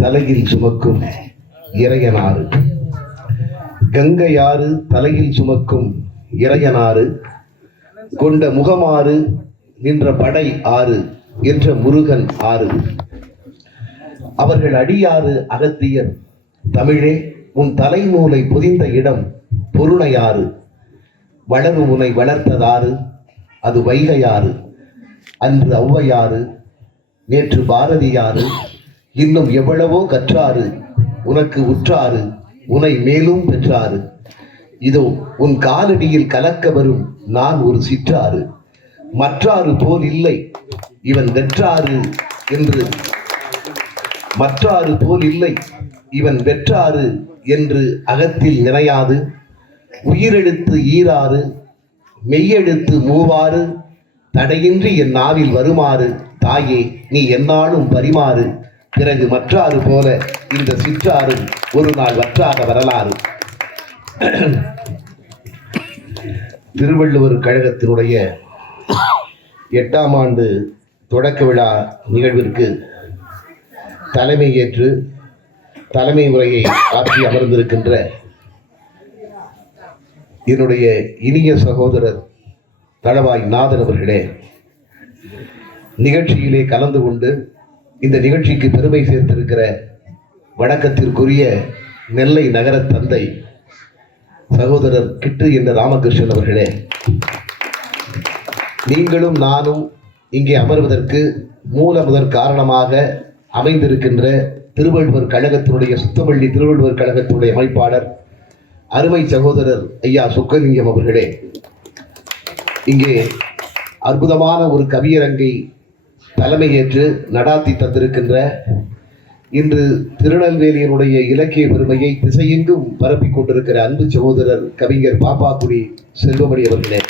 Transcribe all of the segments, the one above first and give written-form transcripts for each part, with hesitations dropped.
தலையில் சுமக்கும் இறையனாறு. கங்கையாறு தலையில் சுமக்கும் இறையனாறு, கொண்ட முகமாறு நின்ற படை ஆறு என்ற முருகன் ஆறு. அவர்கள் அடியாறு அகத்தியர் தமிழே உன் தலைநூலை புதிந்த இடம் பொருணையாறு. வளரு உனை வளர்த்ததாறு அது வைகையாறு. அன்று ஔவையாறு, நேற்று பாரதியாறு, இன்னும் எவ்வளவோ கற்றாறு உனக்கு உற்றாறு உனை மேலும் பெற்றாறு. இதோ உன் காலடியில் கலக்க வரும் நான் ஒரு சிற்றாறு. மற்றாறு போல் இல்லை இவன் வெற்றாறு என்று, மற்றாறு போல் இல்லை இவன் வெற்றாறு என்று அகத்தில் நிறையாது. உயிரெழுத்து ஈராறு மெய்யெழுத்து மூவாறு தடையின்றி என் நாவில் வருமாறு தாயே நீ எந்நாளும் பரிமாறு. பிறகு மற்றாறு போல இந்த சிற்றாறு ஒரு நாள் வற்றாக வரலாறு. திருவள்ளுவர் கழகத்தினுடைய 8ஆம் ஆண்டு தொடக்க விழா நிகழ்விற்கு தலைமை ஏற்று தலைமை உரையை ஆற்றி அமர்ந்திருக்கின்ற என்னுடைய இனிய சகோதரர் தளவாய் நாதன் அவர்களே, நிகழ்ச்சியிலே கலந்து கொண்டு இந்த நிகழ்ச்சிக்கு பெருமை சேர்த்திருக்கிற வணக்கத்திற்குரிய நெல்லை நகர தந்தை சகோதரர் கிட்டு என்ற ராமகிருஷ்ணன் அவர்களே, நீங்களும் நானும் இங்கே அமர்வதற்கு முதற் காரணமாக அமைந்திருக்கின்ற திருவள்ளுவர் கழகத்தினுடைய சுத்தமல்லி திருவள்ளுவர் கழகத்தினுடைய அமைப்பாளர் அருமை சகோதரர் ஐயா சொக்கலிங்கம் அவர்களே, இங்கே அற்புதமான ஒரு கவியரங்கை தலைமையேற்று நடாத்தி தந்திருக்கின்ற, இன்று திருநெல்வேலியினுடைய இலக்கிய பெருமையை திசையெங்கும் பரப்பிக் கொண்டிருக்கிற அன்பு சகோதரர் கவிஞர் பாப்பாக்குடி செல்வமணி அவர்களே,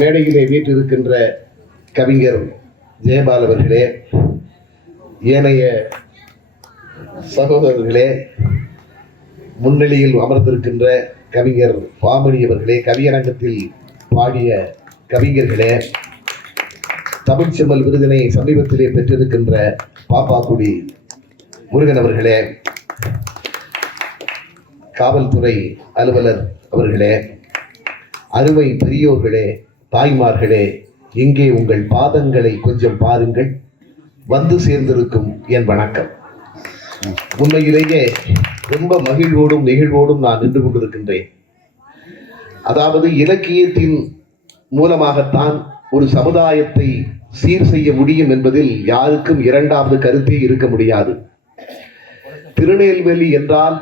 மேடையிலே வீற்றிருக்கின்ற கவிஞர் ஜெயபால் அவர்களே, ஏனைய சகோதரர்களே, முன்னிலையில் அமர்ந்திருக்கின்ற கவிஞர் பாமணி அவர்களே, கவியரங்கத்தில் பாடிய கவிஞர்களே, தமிழ் செம்மல் விருதினை சமீபத்திலே பெற்றிருக்கின்ற பாப்பாக்குடி முருகன் அவர்களே, காவல்துறை அலுவலர் அவர்களே, அருமை பெரியோர்களே, தாய்மார்களே, இங்கே உங்கள் பாதங்களை கொஞ்சம் பாருங்கள். வந்து சேர்ந்திருக்கும் என் வணக்கம். உண்மையிலேயே ரொம்ப மகிழ்வோடும் நெகிழ்வோடும் நான் நின்று கொண்டிருக்கின்றேன். அதாவது இலக்கியத்தின் மூலமாகத்தான் ஒரு சமுதாயத்தை சீர் செய்ய முடியும் என்பதில் யாருக்கும் இரண்டாவது கருத்தே இருக்க முடியாது. திருநெல்வேலி என்றால்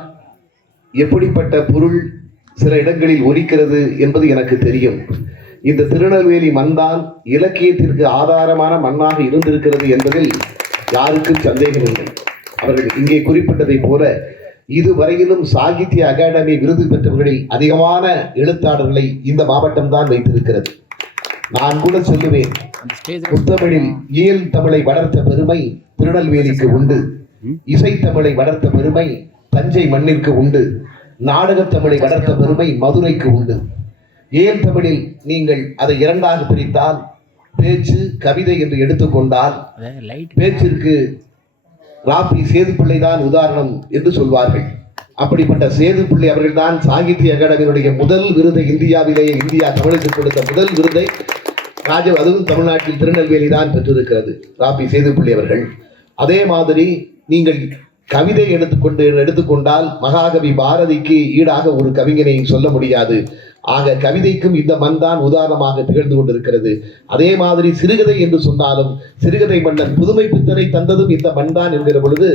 எப்படிப்பட்ட பொருள் சில இடங்களில் ஒலிக்கிறது என்பது எனக்கு தெரியும். இந்த திருநெல்வேலி மண்தான் இலக்கியத்திற்கு ஆதாரமான மண்ணாக இருந்திருக்கிறது என்பதில் யாருக்கும் சந்தேகம் இல்லை. அவர்கள் இங்கே குறிப்பிட்டதை போல இதுவரையிலும் சாகித்ய அகாடமி விருது பெற்றவர்களில் அதிகமான எழுத்தாளர்களை இந்த மாவட்டம் தான் வைத்திருக்கிறது. நான் கூட சொல்லுவேன், முத்தமிழில் இயல் தமிழை வளர்த்த பெருமை திருநெல்வேலிக்கு உண்டு, இசைத்தமிழை வளர்த்த பெருமை தஞ்சை மண்ணிற்கு உண்டு, நாடகத் தமிழை வளர்த்த பெருமை மதுரைக்கு உண்டு. இயல் தமிழில் நீங்கள் அதை இரண்டாக பிரித்தால், பேச்சு கவிதை என்று எடுத்துக்கொண்டால், பேச்சிற்கு ராபி சேதுப்பிள்ளை தான் உதாரணம் என்று சொல்வார்கள். அப்படிப்பட்ட சேதுப்பிள்ளை அவர்கள் தான் சாகித்ய அகாடமியினுடைய முதல் விருதை இந்தியாவிலேயே, இந்தியா தமிழுக்கு கொடுத்த முதல் விருதை அதுவும் தமிழ்நாட்டில் திருநெல்வேலி தான் பெற்றிருக்கிறது, ராபி சேதுப்பிள்ளை அவர்கள். அதே மாதிரி நீங்கள் கவிதை எடுத்துக்கொண்டால் மகாகவி பாரதிக்கு ஈடாக ஒரு கவிஞனை சொல்ல முடியாது. ஆக கவிதைக்கும் இந்த மண் தான் உதாரணமாக திகழ்ந்து கொண்டிருக்கிறது. அதே மாதிரி சிறுகதை என்று சொன்னாலும் சிறுகதை மன்னன் புதுமை பித்தனை தந்ததும் இந்த மண் தான் என்கிற பொழுது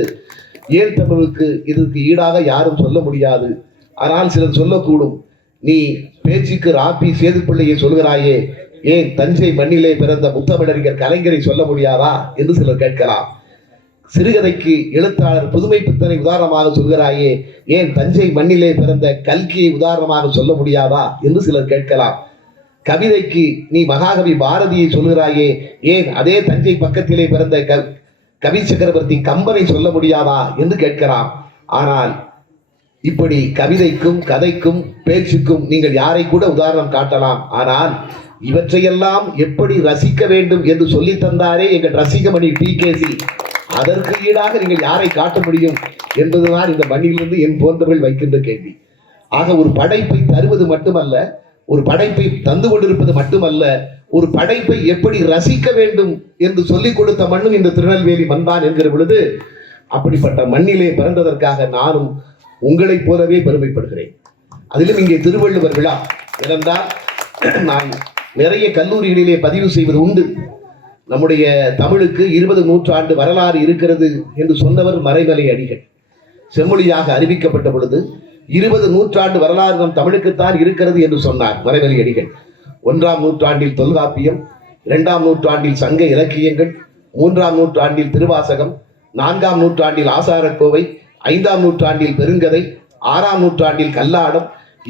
ஏன் தமிழுக்கு இதற்கு ஈடாக யாரும் சொல்ல முடியாது. ஆனால் சிலர் சொல்லக்கூடும், நீ பேச்சுக்கு ராபி சேதுப்பிள்ளையை சொல்கிறாயே, ஏன் தஞ்சை மண்ணிலே பிறந்த முத்தமிழறிஞர் கலைஞரை சொல்ல முடியாதா என்று சிலர் கேட்கலாம். சிறுகதைக்கு எழுத்தாளர் புதுமை பித்தனை உதாரணமாக சொல்கிறாயே, ஏன் தஞ்சை மண்ணிலே பிறந்த கல்கியை உதாரணமாக சொல்ல முடியாதா என்று சிலர் கேட்கலாம். கவிதைக்கு நீ மகாகவி பாரதியை சொல்கிறாயே, ஏன் அதே தஞ்சை பக்கத்திலே பிறந்த கவி சக்கரவர்த்தி கம்பனை சொல்ல முடியாதா என்று கேட்கலாம். ஆனால் இப்படி கவிதைக்கும் கதைக்கும் பேச்சுக்கும் நீங்கள் யாரை கூட உதாரணம் காட்டலாம். ஆனால் இவற்றையெல்லாம் எப்படி ரசிக்க வேண்டும் என்று சொல்லி தந்தாரே எங்கள் ரசிகமணி டிகேசி. அதற்கு ஈடாக நீங்கள் யாரை காட்ட முடியும் என்பதுதான் இந்த மண்ணிலிருந்து என் போன்றவர்கள் வைக்கின்ற கேள்வி. ஆக ஒரு படைப்பை தருவது மட்டுமல்ல, ஒரு படைப்பை தந்து கொண்டிருப்பது மட்டுமல்ல, ஒரு படைப்பை எப்படி ரசிக்க வேண்டும் என்று சொல்லிக் கொடுத்த மண்ணும் இந்த திருநெல்வேலி மண்தான் என்கிற பொழுது, அப்படிப்பட்ட மண்ணிலே பிறந்ததற்காக நானும் உங்களைப் போலவே பெருமைப்படுகிறேன். அதிலும் இங்கே திருவள்ளுவர் விழா இருந்தால் நான் நிறைய கல்லூரிகளிலே பதிவு செய்வது உண்டு. நம்முடைய தமிழுக்கு 20 நூற்றாண்டு வரலாறு இருக்கிறது என்று சொன்னவர் மறைமலை அடிகள். செம்மொழியாக அறிவிக்கப்பட்ட பொழுது 20 நூற்றாண்டு வரலாறு நம் தமிழுக்குத்தான் இருக்கிறது என்று சொன்னார் மறைமலை அடிகள். 1ஆம் நூற்றாண்டில் தொல்காப்பியம், 2ஆம் நூற்றாண்டில் சங்க இலக்கியங்கள், 3ஆம் நூற்றாண்டில் திருவாசகம், 4ஆம் நூற்றாண்டில் ஆசாரக்கோவை, 5ஆம் நூற்றாண்டில் பெருங்கதை, 6ஆம் நூற்றாண்டில் கல்லாடம்,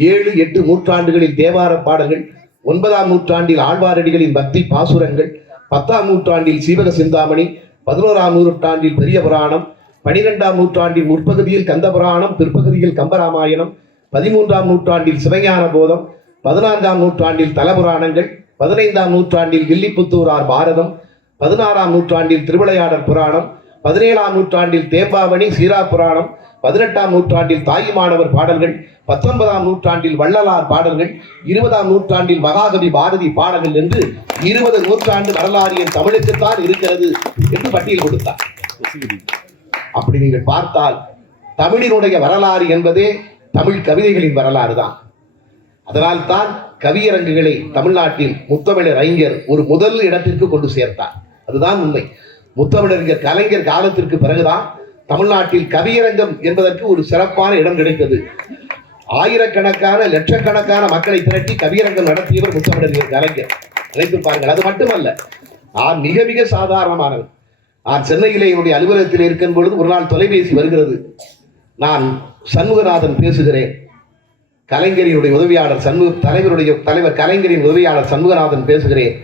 7, 8 நூற்றாண்டுகளில் தேவார பாடல்கள், 9ஆம் நூற்றாண்டில் ஆழ்வாரடிகளின் பக்தி பாசுரங்கள், 10ஆம் நூற்றாண்டில் சீவக சிந்தாமணி, 11ஆம் நூற்றாண்டில் பெரிய புராணம், 12ஆம் நூற்றாண்டில் முற்பகுதியில் கந்த புராணம், பிற்பகுதியில் கம்பராமாயணம், 13ஆம் நூற்றாண்டில் சிவஞான போதம், 14ஆம் நூற்றாண்டில் தலபுராணங்கள், 15ஆம் நூற்றாண்டில் வில்லிபுத்தூரார் பாரதம், 16ஆம் நூற்றாண்டில் திருவிளையாடற் புராணம், 17ஆம் நூற்றாண்டில் தேம்பாவணி சீரா புராணம், 18ஆம் நூற்றாண்டில் தாயுமானவர் பாடல்கள், 19ஆம் நூற்றாண்டில் வள்ளலார் பாடல்கள், 20ஆம் நூற்றாண்டில் மகாகவி பாரதி பாடல்கள் என்று 20 நூற்றாண்டு வரலாறு என் தமிழுக்குத்தான் இருக்கிறது என்று பட்டியல் கொடுத்தார். அப்படி நீங்கள் பார்த்தால் தமிழினுடைய வரலாறு என்பதே தமிழ் கவிதைகளின் வரலாறு தான். அதனால் தான் கவியரங்குகளை தமிழ்நாட்டில் முத்தமிழர் அறிஞர் ஒரு முதல் இடத்திற்கு கொண்டு சேர்த்தார். அதுதான் உண்மை. முத்தமிழறிஞர் கலைஞர் காலத்திற்கு பிறகுதான் தமிழ்நாட்டில் கவியரங்கம் என்பதற்கு ஒரு சிறப்பான இடம் கிடைத்தது. ஆயிரக்கணக்கான லட்சக்கணக்கான மக்களை திரட்டி கவியரங்கம் நடத்தியவர் முத்தமிழறிஞர் கலைஞர். நினைத்து பாருங்கள். அது மட்டுமல்ல, நான் மிக மிக சாதாரணமானவன். நான் சென்னையிலே என்னுடைய அலுவலகத்தில் இருக்கும் பொழுது ஒரு நாள் தொலைபேசி வருகிறது. நான் சண்முகநாதன் பேசுகிறேன். கலைஞரினுடைய உதவியாளர் தலைவர் கலைஞரின் உதவியாளர் சண்முகநாதன் பேசுகிறேன்.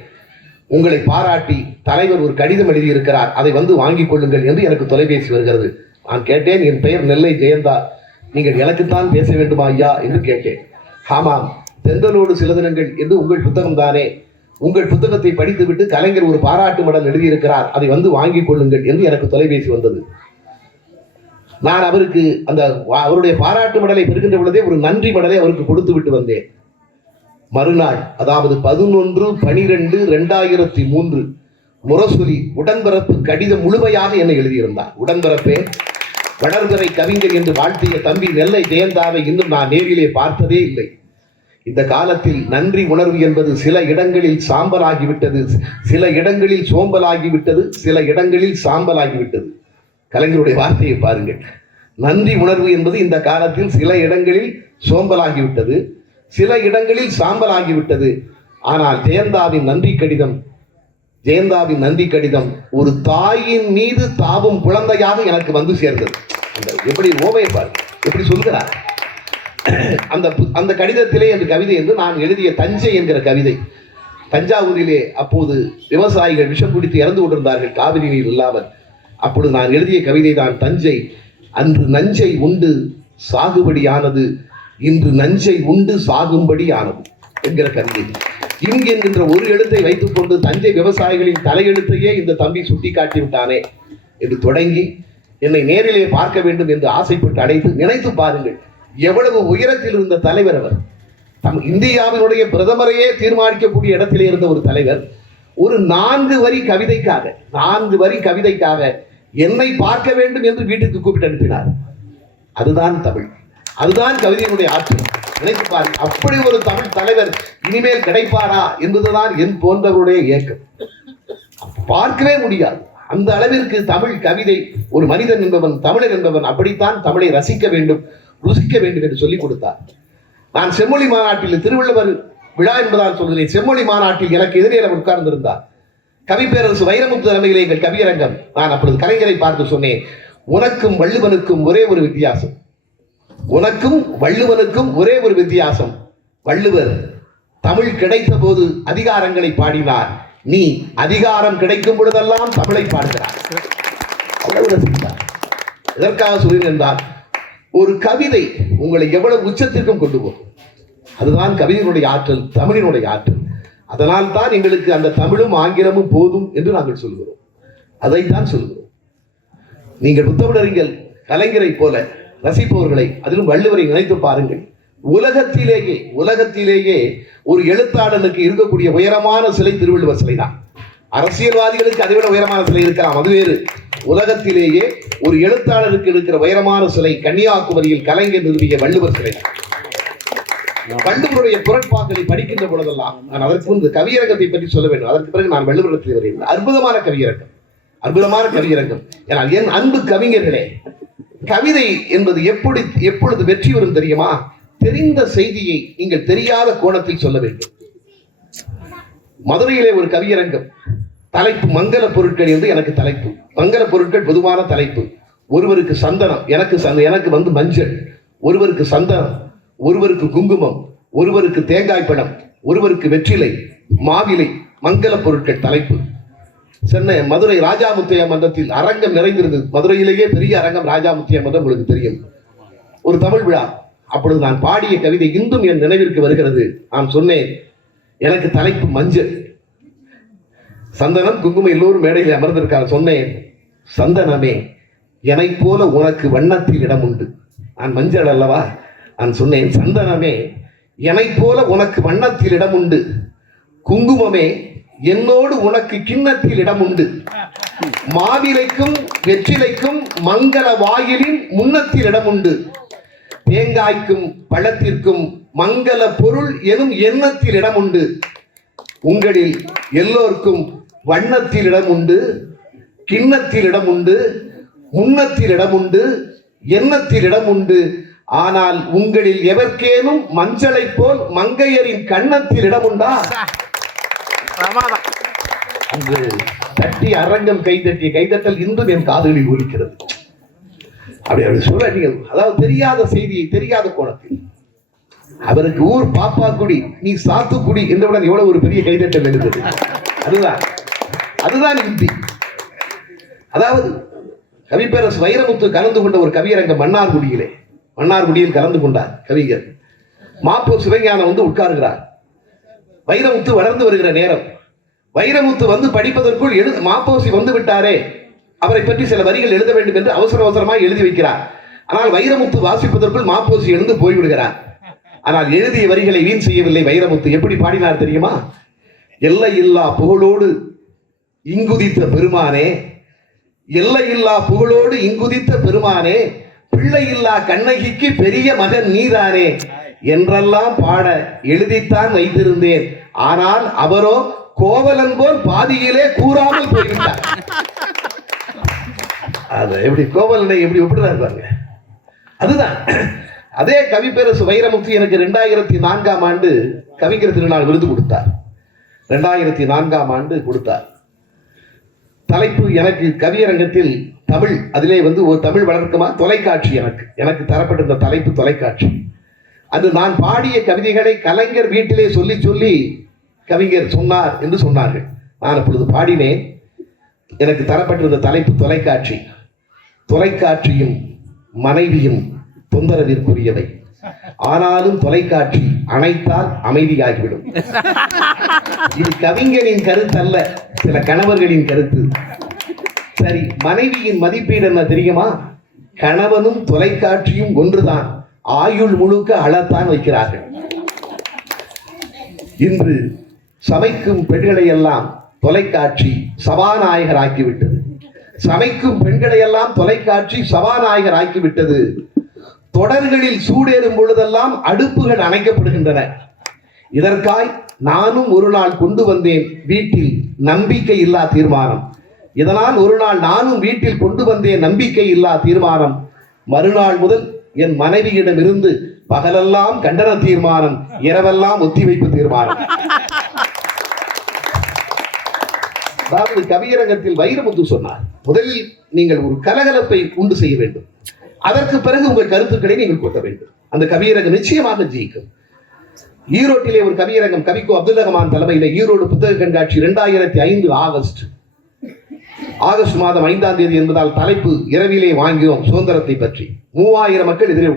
உங்களை பாராட்டி தலைவர் ஒரு கடிதம் எழுதியிருக்கிறார், அதை வந்து வாங்கிக் கொள்ளுங்கள் என்று எனக்கு தொலைபேசி வருகிறது. நான் கேட்டேன், என் பெயர் நெல்லை ஜெயந்தா, நீங்கள் எனக்குத்தான் பேச வேண்டுமா ஐயா என்று கேட்டேன். ஆமாம், தென்றலோடு சில தினங்கள் என்று உங்கள் புத்தகம் தானே, உங்கள் புத்தகத்தை படித்துவிட்டு கலைஞர் ஒரு பாராட்டு மடல் எழுதியிருக்கிறார், அதை வந்து வாங்கிக் கொள்ளுங்கள் என்று எனக்கு தொலைபேசி வந்தது. நான் அவருக்கு அவருடைய பாராட்டு மடலை பெறுகின்ற பொழுதே ஒரு நன்றி மடலை அவருக்கு கொடுத்து விட்டு வந்தேன். மறுநாள், அதாவது 11/12/2003 முரசொலி உடன்பிறப்பு கடிதம் முழுமையாக என்னை எழுதியிருந்தார். உடன்பிறப்பே, வளர்பிறை கவிஞர் என்று வாழ்த்திய தம்பி நெல்லை ஜெயந்தாவை இன்னும் நான் நேரிலே பார்த்ததே இல்லை. இந்த காலத்தில் நன்றி உணர்வு என்பது சில இடங்களில் சாம்பலாகிவிட்டது, சில இடங்களில் சோம்பலாகிவிட்டது, சில இடங்களில் சாம்பலாகிவிட்டது. கலைஞருடைய வார்த்தையை பாருங்கள். நன்றி உணர்வு என்பது இந்த காலத்தில் சில இடங்களில் சோம்பலாகிவிட்டது, சில இடங்களில் சாம்பலாகிவிட்டது. ஆனால் ஜெயந்தாவின் நன்றி கடிதம் ஒரு தாயின் மீது தாவும் குழந்தையாக எனக்கு வந்து சேர்ந்தது. எப்படி ஓமையை பாருங்க, எப்படி சொல்கிறார். அந்த கடிதத்திலே என்ற கவிதை என்று நான் எழுதிய தஞ்சை என்கிற கவிதை. தஞ்சாவூரிலே அப்போது விவசாயிகள் விஷம் குடித்து இறந்து கொண்டிருந்தார்கள், காவிரி நீர் இல்லாமல். அப்பொழுது நான் எழுதிய கவிதை தான் தஞ்சை. அன்று நஞ்சை உண்டு சாகுபடியானது, இன்று நஞ்சை உண்டு சாகும்படி ஆனது என்கிற கவிதை. இங்கு என்கின்ற ஒரு எழுத்தை வைத்துக் கொண்டு தஞ்சை விவசாயிகளின் தலையெழுத்தையே இந்த தம்பி சுட்டி காட்டி விட்டானே என்று தொடங்கி என்னை நேரிலே பார்க்க வேண்டும் என்று ஆசைப்பட்டு அழைத்து, நினைத்து பாருங்கள் எவ்வளவு உயரத்தில் இருந்த தலைவர் அவர். இந்தியாவினுடைய பிரதமரையே தீர்மானிக்கக்கூடிய இடத்திலே இருந்த ஒரு தலைவர் ஒரு 4 வரி கவிதைக்காக என்னை பார்க்க வேண்டும் என்று வீட்டுக்கு கூப்பிட்டு அனுப்பினார். அதுதான் தமிழ், அதுதான் கவிதையினுடைய ஆற்றல். நினைத்து பாருங்கள், அப்படி ஒரு தமிழ் தலைவர் இனிமேல் கிடைப்பாரா என்பதுதான் என் போன்றவருடைய ஏக்கம். பார்க்கவே முடியாது. அந்த அளவிற்கு தமிழ் கவிதை, ஒரு மனிதன் என்பவன், தமிழர் என்பவன் அப்படித்தான் தமிழை ரசிக்க வேண்டும், ருசிக்க வேண்டும் என்று சொல்லிக் கொடுத்தார். நான் செம்மொழி மாநாட்டில், திருவள்ளுவர் விழா என்பதால் சொல்கிறேன், செம்மொழி மாநாட்டில் எனக்கு எதிரே உட்கார்ந்திருந்தார் கவிப்பேரரசு வைரமுத்து தலைமையிலே எங்கள் கவியரங்கம். நான் அப்பொழுது கலைஞரை பார்த்து சொன்னேன், உனக்கும் வள்ளுவனுக்கும் ஒரே ஒரு வித்தியாசம், உனக்கும் வள்ளுவனுக்கும் ஒரே ஒரு வித்தியாசம். வள்ளுவர் தமிழ் கிடைத்த போது அதிகாரங்களை பாடினார், நீ அதிகாரம் கிடைக்கும் பொழுதெல்லாம் தமிழை பாடுகிறார். அவ்வளவு ரசித்தார். எதற்காக சொல்கிறேன், ஒரு கவிதை உங்களை எவ்வளவு உச்சத்திற்கும் கொண்டு போகும். அதுதான் கவிதையினுடைய ஆற்றல், தமிழினுடைய ஆற்றல். அதனால் தான் எங்களுக்கு அந்த தமிழும் ஆங்கிலமும் போதும் என்று நாங்கள் சொல்கிறோம். அதைத்தான் சொல்கிறோம். நீங்கள் புத்தமிழறிஞர் கலைஞரை போல ரசிப்பவர்களை, அதிலும் வள்ளுவரை நினைத்து பாருங்கள். உலகத்திலேயே ஒரு எழுத்தாளனுக்கு இருக்கக்கூடிய உயரமான சிலை திருவள்ளுவர் சிலை தான். அரசியல்வாதிகளுக்கு அதைவிட உயரமான சிலை இருக்கலாம், அது வேறு. உலகத்திலேயே ஒரு எழுத்தாளருக்கு இருக்கிற உயரமான சிலை கன்னியாகுமரியில் கலைஞர் நிறுவிய வள்ளுவர் சிலை. வள்ளுவருடைய குரட்பாக்களை படிக்கின்ற பொழுதெல்லாம் நான் அதற்கு முன்பு கவியரங்கத்தை பற்றி சொல்ல வேண்டும். அதற்கு பிறகு நான் வள்ளுவரத்தில் வருகிறேன். அற்புதமான கவியரங்கம். என் அன்பு கவிஞர்களே, கவிதை என்பது எப்பொழுது வெற்றி வரும் தெரியுமா? தெரிந்த செய்தியை நீங்கள் தெரியாத கோணத்தில் சொல்ல வேண்டும். மதுரையிலே ஒரு கவியரங்கம், தலைப்பு மங்கள பொருட்கள் என்று எனக்கு தலைப்பு. மங்கள பொருட்கள் பொதுவான தலைப்பு. ஒருவருக்கு சந்தனம், எனக்கு வந்து மஞ்சள், ஒருவருக்கு சந்தனம், ஒருவருக்கு குங்குமம், ஒருவருக்கு தேங்காய் பழம், ஒருவருக்கு வெற்றிலை, மாவிலை, மங்கள பொருட்கள் தலைப்பு. சென்னை மதுரை ராஜாமுத்தையா மன்றத்தில் அரங்கம் நிறைந்திருந்தது. மதுரையிலேயே பெரிய அரங்கம் ராஜாமுத்தையா மன்றம், உங்களுக்கு தெரியும். ஒரு தமிழ் விழா. அப்பொழுது நான் பாடிய கவிதை இன்றும் என் நினைவிற்கு வருகிறது. நான் சொன்னேன், எனக்கு தலைப்பு மஞ்சள், சந்தனம், குங்குமம், எல்லோரும் மேடையில் அமர்ந்திருக்காங்க. சொன்னேன், சந்தனமே என்னை போல உனக்கு வண்ணத்தில் இடம் உண்டு. நான் மஞ்சள் அல்லவா? நான் சொன்னேன், சந்தனமே என்னை போல உனக்கு வண்ணத்தில் இடம் உண்டு, குங்குமமே என்னோடு உனக்கு கிண்ணத்தில் இடம் உண்டு, மாவிலைக்கும் வெற்றிலைக்கும் மங்கள வாயிலின் முன்னத்தில் இடம் உண்டு, தேங்காய்க்கும் பழத்திற்கும் மங்கள பொருள் எனும் எண்ணத்தில் இடம் உண்டு, உங்களில் எல்லோருக்கும் வண்ணத்தில் இடம் உண்டு, கிண்ணத்தில் இடம் உண்டு, முன்னத்தில் இடம் உண்டு, எண்ணத்தில் இடம் உண்டு. ஆனால் உங்களில் எவர்க்கேனும் மஞ்சளை போல் மங்கையரின் கண்ணத்தில் இடம் உண்டா? அங்கு தட்டி அரங்கம் கைதட்டல் இன்றும் என் காதுகளில் ஒலிக்கிறது. அப்படி சொல்ல நீங்கள், அதாவது தெரியாத செய்தியை தெரியாத கோணத்தில், அவருக்கு ஊர் பாப்பாக்குடி, நீ சாத்துக்குடி என்றவுடன் எவ்வளவு ஒரு பெரிய கைதட்டல் எழுந்தது. அதுதான் யுக்தி. அதாவது கவிப்பேரசு வைரமுத்து கலந்து கொண்ட ஒரு கவியரங்கம் மன்னார்குடியில் கலந்து கொண்டார் கவிஞர். மாப்போ சிவஞானம் வந்து உட்காருகிறார். வைரமுத்து வளர்ந்து வருகிற நேரம். வைரமுத்து வந்து படிப்பதற்குள் மாப்போசி வந்து விட்டாரே, அவரை பற்றி சில வரிகள் எழுத வேண்டும் என்று அவசரமாக எழுதி வைக்கிறார். ஆனால் வைரமுத்து வாசிப்பதற்குள் மாப்போசி எழுந்து போய்விடுகிறார். ஆனால் எழுதிய வரிகளை வீண் செய்யவில்லை வைரமுத்து. எப்படி பாடினார் தெரியுமா? எல்லையில்லா புகழோடு இங்குதித்த பெருமானே, எல்லையில்லா புகழோடு இங்குதித்த பெருமானே, பிள்ளையில்லா கண்ணகிக்கு பெரிய மகன் நீதானே என்றெல்லாம் பாட எழுதித்தான் வைத்திருந்தேன். ஆனால் அவரோ கோவலன் போல் பாதியிலே கூறாமல் போய்விட்டார். அது எப்படி கோவலனை எப்படி ஒப்பிடுறாங்க? அதுதான். அதே கவிப்பேரசு வைரமுத்து எனக்கு 2004ஆம் ஆண்டு கவிஞர் திருநாள் விருது கொடுத்தார். 2004ஆம் ஆண்டு கொடுத்தார். தலைப்பு எனக்கு கவியரங்கத்தில் தமிழ், அதிலே வந்து ஒரு தமிழ் வளர்க்குமா தொலைக்காட்சி, எனக்கு தரப்பட்டிருந்த தலைப்பு தொலைக்காட்சி. அது நான் பாடிய கவிதைகளை கலைஞர் வீட்டிலே சொல்லி கவிஞர் சொன்னார் என்று சொன்னார்கள். நான் அப்பொழுது பாடினேன். எனக்கு தரப்பட்டிருந்த தலைப்பு தொலைக்காட்சி. தொலைக்காட்சியும் மனைவியும் தொந்தரவிற்குரியவை, ஆனாலும் தொலைக்காட்சி அணைத்தால் அமைதியாகிவிடும். இது கவிஞரின் கருத்து அல்ல, சில கணவர்களின் கருத்து. சரி, மனைவியின் மதிப்பீடு என்ன தெரியுமா? கணவனும் தொலைக்காட்சியும் ஒன்றுதான், ஆயுள் முழுக்க அழத்தான் வைக்கிறார்கள். இன்று சமைக்கும் பெண்களை எல்லாம் தொலைக்காட்சி சபாநாயகர் ஆக்கிவிட்டது. சமைக்கும் பெண்களை எல்லாம் தொலைக்காட்சி சபாநாயகர் ஆக்கிவிட்டது. தொடர்களில் சூடேறும் பொழுதெல்லாம் அடுப்புகள் அணைக்கப்படுகின்றன. இதற்காய் நானும் ஒரு நாள் கொண்டு வந்தேன் வீட்டில் நம்பிக்கை இல்லா தீர்மானம். இதனால் ஒரு நாள் நானும் வீட்டில் கொண்டு வந்தேன் நம்பிக்கை இல்லா தீர்மானம். மறுநாள் முதல் என் மனைவியிடம் இருந்து பகலெல்லாம் கண்டன தீர்மானம், இரவெல்லாம் ஒத்திவைப்பு தீர்மானம். அதாவது கவியரங்கத்தில் வைரமுத்து சொன்னார், முதலில் நீங்கள் ஒரு கலகலப்பை உண்டு செய்ய வேண்டும், அதற்கு பிறகு உங்கள் கருத்துக்களை நீங்கள் கொட்ட வேண்டும். அந்த கவியரங்கம் நிச்சயமாக ஜெயிக்கும். ஈரோட்டிலே ஒரு கவியரங்கம், கவிக்கோ அப்துல் ரஹ்மான் தலைமையில ஈரோடு புத்தக கண்காட்சி 2005 ஆகஸ்ட் மாதம் 5ஆம் தேதி என்பதால் தலைப்பு இரவிலே வாங்கினோம் சுதந்திரத்தை பற்றி. 3000 மக்கள் எதிரே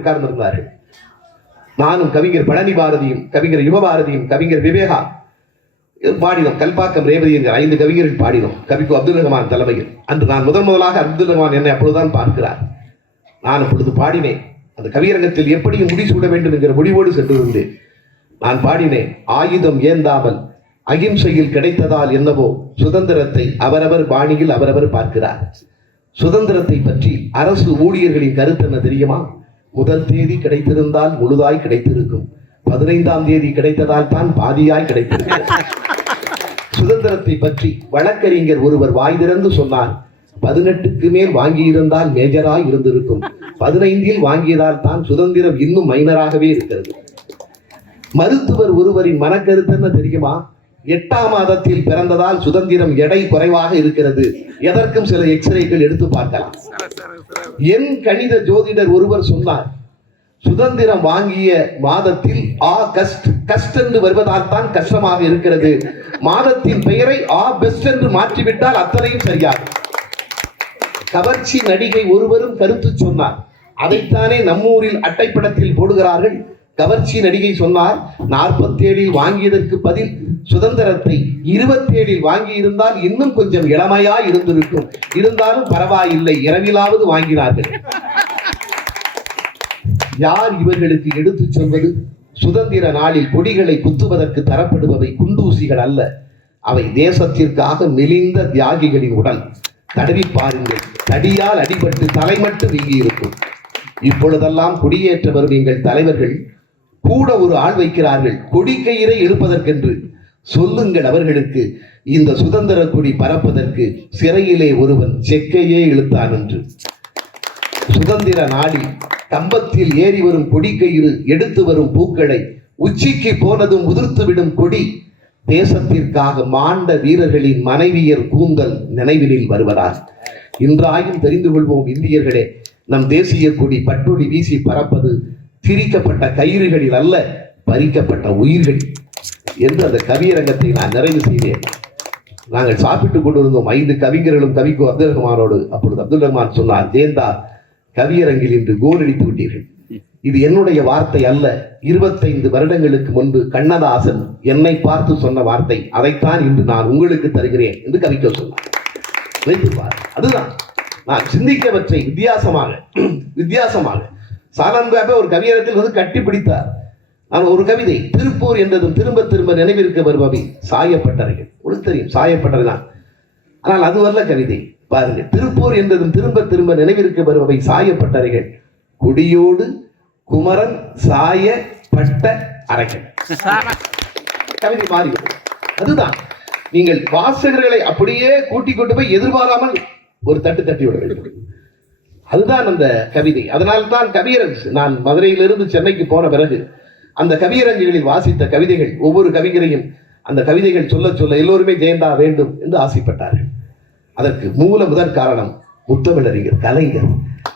பாடினோம். கல்பாக்கம் ரேவதி என்கிற 5 கவிஞர்கள் பாடினோம், கவிக்கு அப்துல் ரஹ்மான் தலைமையில். அன்று நான் முதலாக அப்துல் ரஹ்மான் என்னை அப்பொழுதுதான் பார்க்கிறார். நான் அப்பொழுது பாடினேன். அந்த கவியரங்கத்தில் எப்படியும் முடிசூட வேண்டும் என்கிற முடிவோடு சென்றிருந்தேன். நான் பாடினேன், ஆயுதம் ஏந்தாமல் அகிம்சையில் கிடைத்ததால் என்னவோ சுதந்திரத்தை அவரவர் பாணியில் அவரவர் பார்க்கிறார். சுதந்திரத்தை பற்றி அரசு ஊழியர்களின் கருத்து என்ன தெரியுமா? முதல் தேதி கிடைத்திருந்தால் முழுதாய் கிடைத்திருக்கும், 15ஆம் தேதி கிடைத்ததால் தான் பாதியாய் கிடைத்திருக்கும். சுதந்திரத்தை பற்றி வழக்கறிஞர் ஒருவர் வாய் திறந்து சொன்னார், 18க்கு மேல் வாங்கியிருந்தால் மேஜராய் இருந்திருக்கும், 15இல் வாங்கியதால் தான் சுதந்திரம் இன்னும் மைனராகவே இருக்கிறது. மருத்துவர் ஒருவரின் மனக்கருத்து என்ன தெரியுமா? 8ஆம் மாதத்தில் பிறந்ததால் சுதந்திரம் எடை குறைவாக இருக்கிறது, எதற்கும் சில எக்ஸ்ரேக்கள் எடுத்து பார்க்கலாம். என் கணித ஜோதிடர் ஒருவர் சொன்னார், சுதந்திரம் வாங்கிய மாதத்தில் கஸ்ட் என்று வருவதால் தான் கஷ்டமாக இருக்கிறது, மாதத்தின் பெயரை பெஸ்ட் என்று மாற்றிவிட்டால் அத்தனையும் சரியாகும். கவர்ச்சி நடிகை ஒருவரும் கருத்து சொன்னார், அதைத்தானே நம்மூரில் அட்டைப்படத்தில் போடுகிறார்கள். கவர்ச்சி நடிகை சொன்னார், 47இல் வாங்கியதற்கு பதில் சுதந்திரத்தை 27இல் வாங்கி இருந்தால் இன்னும் கொஞ்சம் இளமையா இருந்திருக்கும், இருந்தாலும் பரவாயில்லை, இரவிலாவது வாங்கினார்கள். யார் இவர்களுக்கு எடுத்து சொல்வது? சுதந்திர நாளில் கொடிகளை குத்துவதற்கு தரப்படுபவை குண்டூசிகள் அல்ல, அவை தேசத்திற்காக மெலிந்த தியாகிகளின் உடல். தடவி பாருங்கள், தடியால் அடிபட்டு தலைமட்டு வீங்கி இருக்கும். இப்பொழுதெல்லாம் குடியேற்ற வரும் எங்கள் தலைவர்கள் கூட ஒரு ஆள் வைக்கிறார்கள் கொடிக்கயிறை இழுப்பதற்கென்று. சொல்லுங்கள் அவர்களுக்கு, இந்த சுதந்திர கொடி பறப்பதற்கு சிறையிலே ஒருவன் செக்கையே இழுத்தான் என்று. சுதந்திர நாளில் கம்பத்தில் ஏறி வரும் கொடிக்கயிறு எடுத்து வரும் பூக்களை உச்சிக்கு போனதும் உதிர்த்துவிடும் கொடி தேசத்திற்காக மாண்ட வீரர்களின் மனைவியர் கூந்தல் நினைவினில் வருவதால். இன்றாயும் தெரிந்து கொள்வோம் இந்தியர்களே, நம் தேசிய கொடி பட்டொடி வீசி பறப்பது திரிக்கப்பட்ட கயிறுகளில் அல்ல, பறிக்கப்பட்ட உயிர்கள் என்று அந்த கவியரங்கத்தை நான் நிறைவு செய்தேன். நாங்கள் சாப்பிட்டுக் கொண்டிருந்தோம் 5 கவிஞர்களும் கவிக்கு அப்துல் ரஹ்மானோடு. அப்பொழுது அப்துல் ரஹ்மான் சொன்னார், ஜெயந்தா, கவியரங்கில் இன்று கோல் அடித்து விட்டீர்கள். இது என்னுடைய வார்த்தை அல்ல, 25 வருடங்களுக்கு முன்பு கண்ணதாசன் என்னை பார்த்து சொன்ன வார்த்தை, அதைத்தான் இன்று நான் உங்களுக்கு தருகிறேன் என்று கவிக்க சொன்னார். அதுதான் நான் சிந்திக்கவற்றை வித்தியாசமாக சாலன்பாபே ஒரு கவியரத்தில் வந்து கட்டி பிடித்தார். நான் ஒரு கவிதை, திருப்பூர் என்றதும் திரும்ப திரும்ப நினைவிருக்க வருபவை சாயப்பட்டறைகள். உங்களுக்கு தெரியும், சாயப்பட்டறை தான். ஆனால் அது வரல கவிதை. பாருங்க, திருப்பூர் என்றதும் திரும்ப திரும்ப நினைவிருக்க வருபவை சாயப்பட்டறைகள், கொடியோடு குமரன் சாயப்பட்ட அறைகள். கவிதை மாறி. அதுதான் நீங்கள் வாசகர்களை அப்படியே கூட்டிக் கொண்டு போய் எதிர்பாராமல் ஒரு தட்டி விட வேண்டும். அதுதான் அந்த கவிதை. அதனால்தான் கவியரங்கு, நான் மதுரையிலிருந்து சென்னைக்கு போன பிறகு அந்த கவியரங்குகளில் வாசித்த கவிதைகள், ஒவ்வொரு கவிஞரையும் அந்த கவிதைகள் சொல்ல சொல்ல எல்லோருமே ஜெயந்தா வேண்டும் என்று ஆசைப்பட்டார்கள். அதற்கு முதற் காரணம் முத்தமிழறிஞர் கலைஞர்.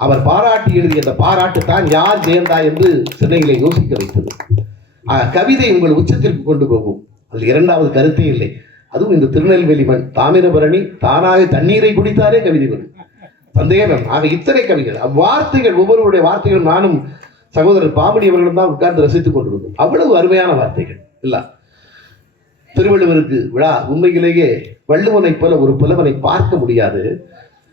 அவர் பாராட்டி எழுதிய அந்த பாராட்டு தான் யார் ஜெயந்தா என்று சென்னையிலே யோசிக்க வைத்தது. கவிதை உங்கள் உச்சத்திற்கு கொண்டு போகும், அதில் இரண்டாவது கருத்தே இல்லை. அதுவும் இந்த திருநெல்வேலி மண், தாமிரபரணி தானாக தண்ணீரை குடித்தாரே கவிதை வரும், சந்தேகம். ஆக இத்தனை கவிஞர் வார்த்தைகள், ஒவ்வொருவருடைய வார்த்தைகள் நானும் சகோதரர் பாமணி அவர்களும் தான் உட்கார்ந்து ரசித்துக் கொண்டிருந்தோம். அவ்வளவு அருமையான வார்த்தைகள் இல்ல. திருவள்ளுவருக்கு விழா. உண்மையிலேயே வள்ளுவனை போல ஒரு புலவனை பார்க்க முடியாது.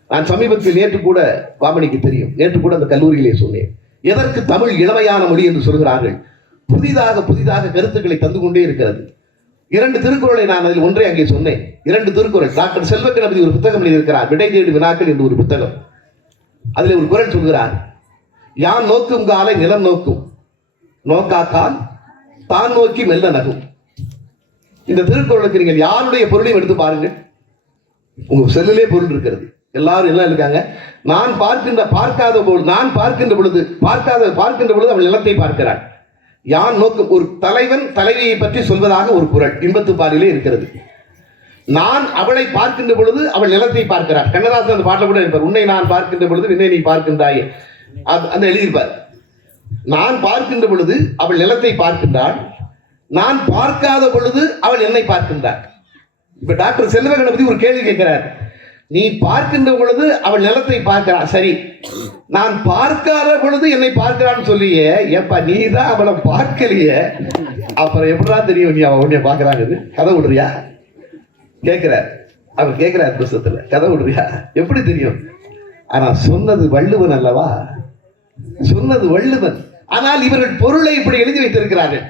நான் சமீபத்தில் நேற்று கூட, பாமணிக்கு தெரியும், நேற்று கூட அந்த கல்லூரியிலே சொன்னேன், எதற்கு தமிழ் இளமையான மொழி என்று சொல்கிறார்கள்? புதிதாக கருத்துக்களை தந்து கொண்டே இருக்கிறது. 2 திருக்குறளை நான் அதில் ஒன்றை அங்கே சொன்னேன். 2 திருக்குறள். டாக்டர் செல்வ கணபதி ஒரு புத்தகம் எழுதியிருக்கிறார், விடை தேடு வினாக்கள் என்று ஒரு புத்தகம். அதில் ஒரு குறள் சொல்கிறார், யான் நோக்கும் காலை நிலம் நோக்கும், நோக்காக்கால் தான் நோக்கி மெல்ல நகும். இந்த திருக்குறளுக்கு நீங்கள் யாருடைய பொருளையும் எடுத்து பாருங்கள், உங்க செல்லிலே பொருள் இருக்கிறது. எல்லாரும் எல்லாம் இருக்காங்க. நான் பார்க்கின்ற பொழுது அவள் நிலத்தை பார்க்கிறாள். யான் நோக்கும், ஒரு தலைவன் தலைவியை பற்றி சொல்வதாக ஒரு குறள் இன்பத்துப்பாலிலே இருக்கிறது. நான் அவளை பார்க்கின்ற பொழுது அவள் நிலத்தை பார்க்கிறார். கண்ணதாசன் அந்த பாட்டில் கூட இருப்பார், உன்னை நான் பார்க்கின்ற பொழுது விண்ணை நீ பார்க்கின்றாயே, அந்த எழுதியிருப்பார். நான் பார்க்கின்ற பொழுது அவள் நிலத்தை பார்க்கின்றாள், நான் பார்க்காத பொழுது அவள் என்னை பார்க்கின்றாள். இப்ப டாக்டர் செல்வ கணபதி ஒரு கேள்வி கேட்கிறார், நீ பார்க்கின்ற பொழுது அவள் நிலத்தை பார்க்கிறாள், சரி, நான் பார்க்காத பொழுது என்னை பார்க்கிறான்னு சொல்லியே, ஏப்பா நீ தான் அவளை பார்க்கலையே, அப்புறம் எப்படிதான் தெரியும் நீ அவன் உன்னை பார்க்கிறாங்க? கதை விடுறியா? கேட்கிறார். அவர் கேட்கிறார் புஸ்தகத்துல, கதை விடுறியா? எப்படி தெரியும்? ஆனா சொன்னது வள்ளுவன் அல்லவா, சொன்னது வள்ளுவன். ஆனால் இவர்கள் பொருளை இப்படி எழுதி வைத்திருக்கிறார்கள்.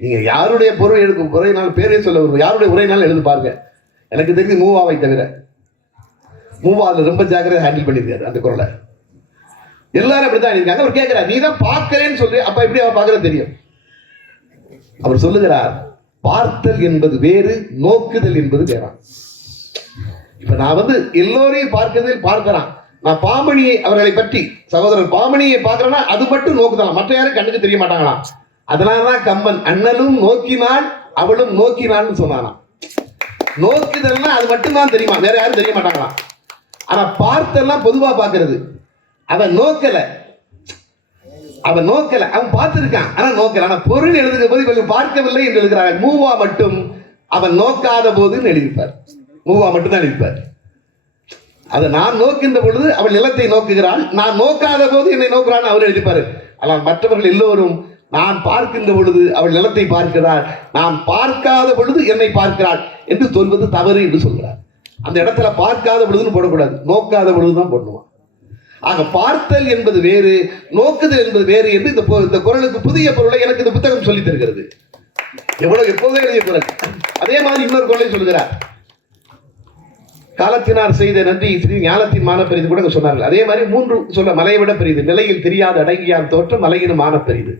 நீங்க யாருடைய பொருள் எழுதும் உரையினால் பேரே சொல்ல வரும், யாருடைய உரையினால் எழுது பாருங்க. எனக்கு தெரிஞ்சு மூவாவை தவிர, மூவாவில் ரொம்ப ஜாக்கிரதை ஹேண்டில் பண்ணியிருக்காரு அந்த குரலை. எல்லாரும் அப்படித்தான் எழுதிருக்காங்க. அவர் கேட்கிறார், நீ தான் பார்க்கிறேன்னு சொல்லி, அப்ப எப்படி அவன் பார்க்கறது தெரியும்? அவர் சொல்லுகிறார், பார்த்தல் என்பது வேறு, நோக்குதல் என்பது வேறாம். இப்ப நான் வந்து எல்லோரையும் பார்க்கிறான். நான் பாமணியை அவர்களை பற்றி சகோதரர் பாமணியை பார்க்கிறேன்னா அது மட்டும் நோக்குதான், மற்ற யாரும் கண்ணுக்கு தெரிய மாட்டாங்களாம். அதனாலதான் கம்பன் அண்ணலும் நோக்கினாள் அவளும் நோக்கினாள்னு சொன்னானா. நோக்குதல்னா அது மட்டும்தான் தெரியுமா, வேற யாரும் தெரிய மாட்டாங்களாம். ஆனா பார்த்தெல்லாம் பொதுவா பார்க்கிறது. அவன் நோக்கல, அவன் பார்த்திருக்கான் ஆனா நோக்கல. ஆனா பொருள் எழுதுகிற போது இவர்கள் பார்க்கவில்லை என்று எழுதுகிறார்கள். மூவா மட்டும் அவன் நோக்காத போதுன்னு எழுதிப்பார். மூவா மட்டும் தான் எழுதிப்பார். அதை நான் நோக்கின்ற பொழுது அவள் நிலத்தை நோக்குகிறாள், நான் நோக்காத போது என்னை நோக்குறான்னு அவர் எழுதிப்பாரு. ஆனால் மற்றவர்கள் எல்லோரும் நான் பார்க்கின்ற பொழுது அவள் நிலத்தை பார்க்கிறாள், நான் பார்க்காத பொழுது என்னை பார்க்கிறாள் என்று சொல்வது தவறு என்று சொல்கிறார். அந்த இடத்துல பார்க்காத பொழுதுன்னு போடக்கூடாது, நோக்காத பொழுதுதான் போடணுமா. ஆக பார்த்தல் என்பது வேறு, நோக்குதல் என்பது வேறு என்று இந்த குறளுக்கு புதிய பொருளை எனக்கு இந்த புத்தகம் சொல்லி தருகிறது. எவ்வளவு எப்போதே எழுதிய குறள். அதே மாதிரி இன்னொரு குறளை சொல்கிறார், காலத்தினார் செய்த நன்றி ஸ்ரீ ஞானத்தின் மானப்பெரிது கூட சொன்னார்கள். அதே மாதிரி 3 சொல்ல, மலையை விட பெரிது, நிலையில் தெரியாத அடங்கியார் தோற்றம் மலையினும் மானப்பெரிது.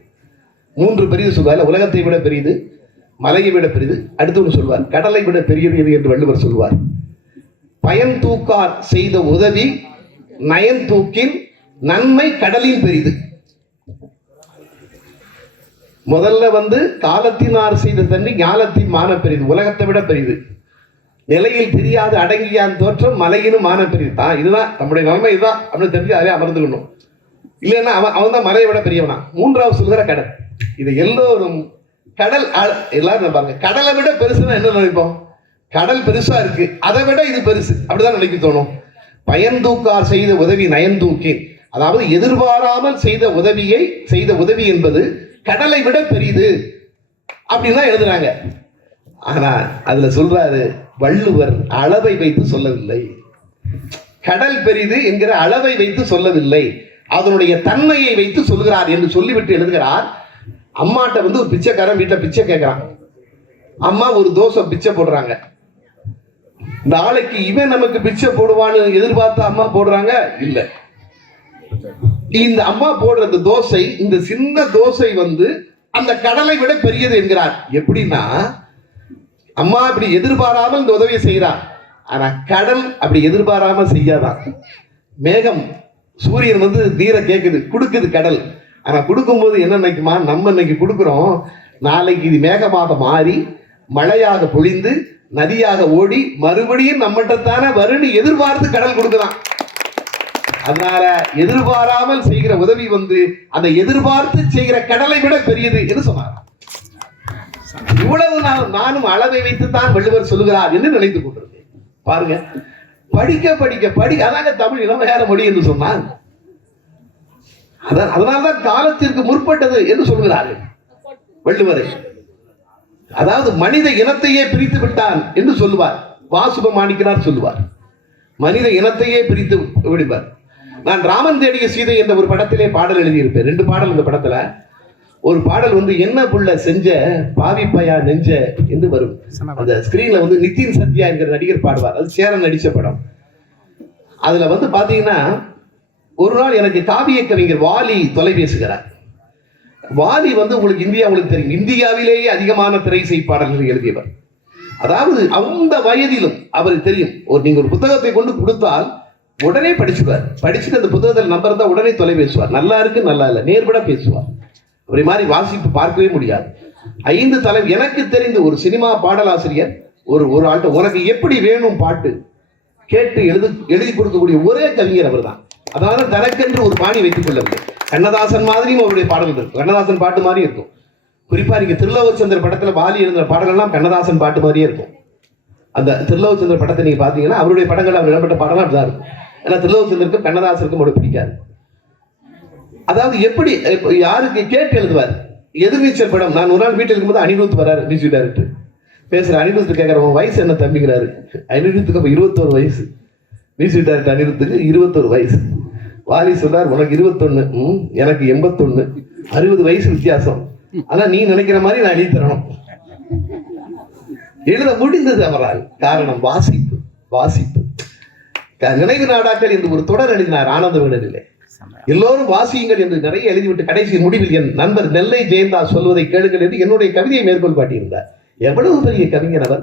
3 பெரிது சொல்வார். உலகத்தை விட பெரிது, மலையை விட பெரிது, அடுத்து ஒன்று சொல்வார், கடலை விட பெரியது எது என்று வள்ளுவர் சொல்வார். பயன் தூக்கார் செய்த உதவி நயன் தூக்கின் நன்மை கடலின் பெரிது. முதல்ல வந்து காலத்தினார் செய்த தண்ணி ஞானத்தின் மான பெரிது, உலகத்தை விட பெரிது. நிலையில் தெரியாது அடங்கியான் தோற்றம் மலையினும் மான பெரிது. தான் இதுதான் நம்முடைய நிலைமை, இதுதான் அப்படின்னு தெரிஞ்சு அதே அமர்ந்துக்கணும். இல்லைன்னா அவன் தான் மலையை விட பெரியவனா. 3வது சொல்கிற கடல். இது எல்லோரும் கடல் எல்லாரும் பாருங்க, கடலை விட பெருசுன்னா என்ன நினைப்போம்? கடல் பெருசா இருக்கு, அதை விட இது பெருசு, அப்படிதான் நினைக்க தோணும். பயன்தூக்கார் செய்த உதவி நயன்தூக்கேன், அதாவது எதிர்பாராமல் செய்த உதவி என்பது கடலை விட பெரிது அப்படின்னு தான் எழுதுறாங்க. ஆனா அதுல சொல்றாரு வள்ளுவர் அளவை வைத்து சொல்லவில்லை. கடல் பெரிது என்கிற அளவை வைத்து சொல்லவில்லை, அதனுடைய தன்மையை வைத்து சொல்கிறார் என்று சொல்லிவிட்டு எழுதுகிறார். அம்மாட்ட வந்து ஒரு பிச்சைக்காரன் வீட்டில் பிச்சை கேட்கிறான். அம்மா ஒரு தோசை பிச்சை போடுறாங்க. நாளைக்கு இவன் நமக்கு பிச்சை போடுவான்னு எதிர்பார்த்து அம்மா போடுறாங்க இல்ல. இந்த அம்மா போடுற இந்த தோசை, இந்த சின்ன தோசை வந்து அந்த கடலை விட பெரியது என்கிறார். எப்படின்னா அம்மா அப்படி எதிர்பாராமல் இந்த உதவியை செய்கிறார். ஆனா கடல் அப்படி எதிர்பாராமல் செய்யாதான். மேகம் சூரியன் வந்து நீரை கேட்குது, கொடுக்குது கடல். ஆனா கொடுக்கும்போது என்ன நினைக்குமா, நம்ம இன்னைக்கு கொடுக்குறோம், நாளைக்கு இது மேகமாக மாறி மழையாக பொழிந்து நதியாக ஓடி மறுபடியும் நம்மகிட்டத்தானே வருன்னு எதிர்பார்த்து கடல் கொடுக்குதான். அதனால எதிர்பாராமல் செய்கிற உதவி வந்து அந்த எதிர்பார்த்து செய்கிற கடலை விட பெரியது என்று சொன்னார். இவ்வளவு நானும் அளவை வைத்துத்தான் வள்ளுவர் சொல்லுகிறார் என்று நினைத்துக் கொண்டிருந்தேன். பாருங்க, படிக்க படிக்க படிக்க, அதாங்க தமிழ் இளமையான மொழி என்று சொன்னான். அதனால்தான் காலத்திற்கு முற்பட்டது என்று சொல்கிறார்கள் வள்ளுவரை. அதாவது மனித இனத்தையே பிரித்து விட்டான் என்று சொல்லுவார். வாசுபமாணிக்கனார் சொல்லுவார், மனித இனத்தையே பிரித்து விடுவார். நான் ராமன் தேடிய சீதை என்ற ஒரு படத்திலே பாடல் எழுதியிருப்பேன். 2 பாடல் இந்த படத்துல. ஒரு பாடல் வந்து என்ன புள்ள செஞ்ச பாவிப்பையா நெஞ்ச என்று வரும். அந்த ஸ்கிரீன்ல வந்து நிதின் சத்யா என்கிற நடிகர் பாடுவார். அது சேரன் நடிச்ச படம். அதுல வந்து பாத்தீங்கன்னா ஒரு நாள் எனக்கு காவிய கவிஞர் வாலி தொலைபேசுகிறார். வாலி வந்து உங்களுக்கு தெரியும், இந்தியாவிலேயே அதிகமான திரைசை பாடல்கள் எழுதியவர். அதாவது அந்த வயதிலும் அவருக்கு தெரியும், நீங்க ஒரு புத்தகத்தை கொண்டு கொடுத்தால் உடனே படிச்சுவார். படிச்சுட்டு அந்த புத்தகத்தில் நம்பர் தான் உடனே தொலைபேசுவார். நல்லா இருக்கு நல்லா இல்லை நேர்பட பேசுவார். அவரை மாதிரி வாசிப்பு பார்க்கவே முடியாது. 5 தலை எனக்கு தெரிந்த ஒரு சினிமா பாடலாசிரியர் ஒரு ஆள்கிட்ட உனக்கு எப்படி வேணும் பாட்டு கேட்டு எழுதி கொடுக்கக்கூடிய ஒரே கவிஞர் அவர் தான். அதனால தனக்கென்று ஒரு பாணி வைத்துக் கொள்ளவில்லை. கண்ணதாசன் மாதிரியும் அவருடைய பாடல்கள் இருக்கும், கண்ணதாசன் பாட்டு மாதிரி இருக்கும். குறிப்பா நீங்க திருலோகச்சந்திர படத்துல வாலி எழுதுற பாடல்கள்லாம் கண்ணதாசன் பாட்டு மாதிரியே இருக்கும். அந்த திருலோகச்சந்திர படத்தை நீங்க பாத்தீங்கன்னா அவருடைய படங்கள் அவர் இடப்பட்ட பாடலாம் அப்படிதான் இருக்கும். ஏன்னா திருலோகச்சந்திரக்கும் கண்ணதாசனுக்கும் ஒரு பிடிக்காது. அதாவது எப்படி யாருக்கு கேட்டு எழுதுவார். எதிர்நீச்சல் படம், நான் ஒரு நாள் வீட்டில் இருக்கும்போது அனிருத் வராரு, மியூசிக் டைரக்டர். பேசுற அனிருத்து கேட்குற உன் வயசு என்ன தம்பிங்கிறாரு. அனிருத்துக்கு அப்போ 21 வயசு. மியூசிக் டைரக்டர் அனிருத்துக்கு 21 வயசு. வாலி சொல்றார் உனக்கு 21, எனக்கு 81, 60 வயசு வித்தியாசம். ஆனா நீ நினைக்கிற மாதிரி நான் எழுதி தரணும். எழுத முடிந்தது அவரால். காரணம் வாசிப்பு. வாசிப்பு. நினைவு நாடாக்கள் என்று ஒரு தொடர் எழுதினார் ஆனந்த விகடனிலே. எல்லோரும் வாசியுங்கள் என்று நிறைய எழுதிவிட்டு கடைசி முடிவில் என் நண்பர் நெல்லை ஜெயந்தா சொல்வதை கேளுங்கள் என்று என்னுடைய கவிதையை மேற்கோள் காட்டியிருந்தார். எவ்வளவு பெரிய கவிஞர் அவர்.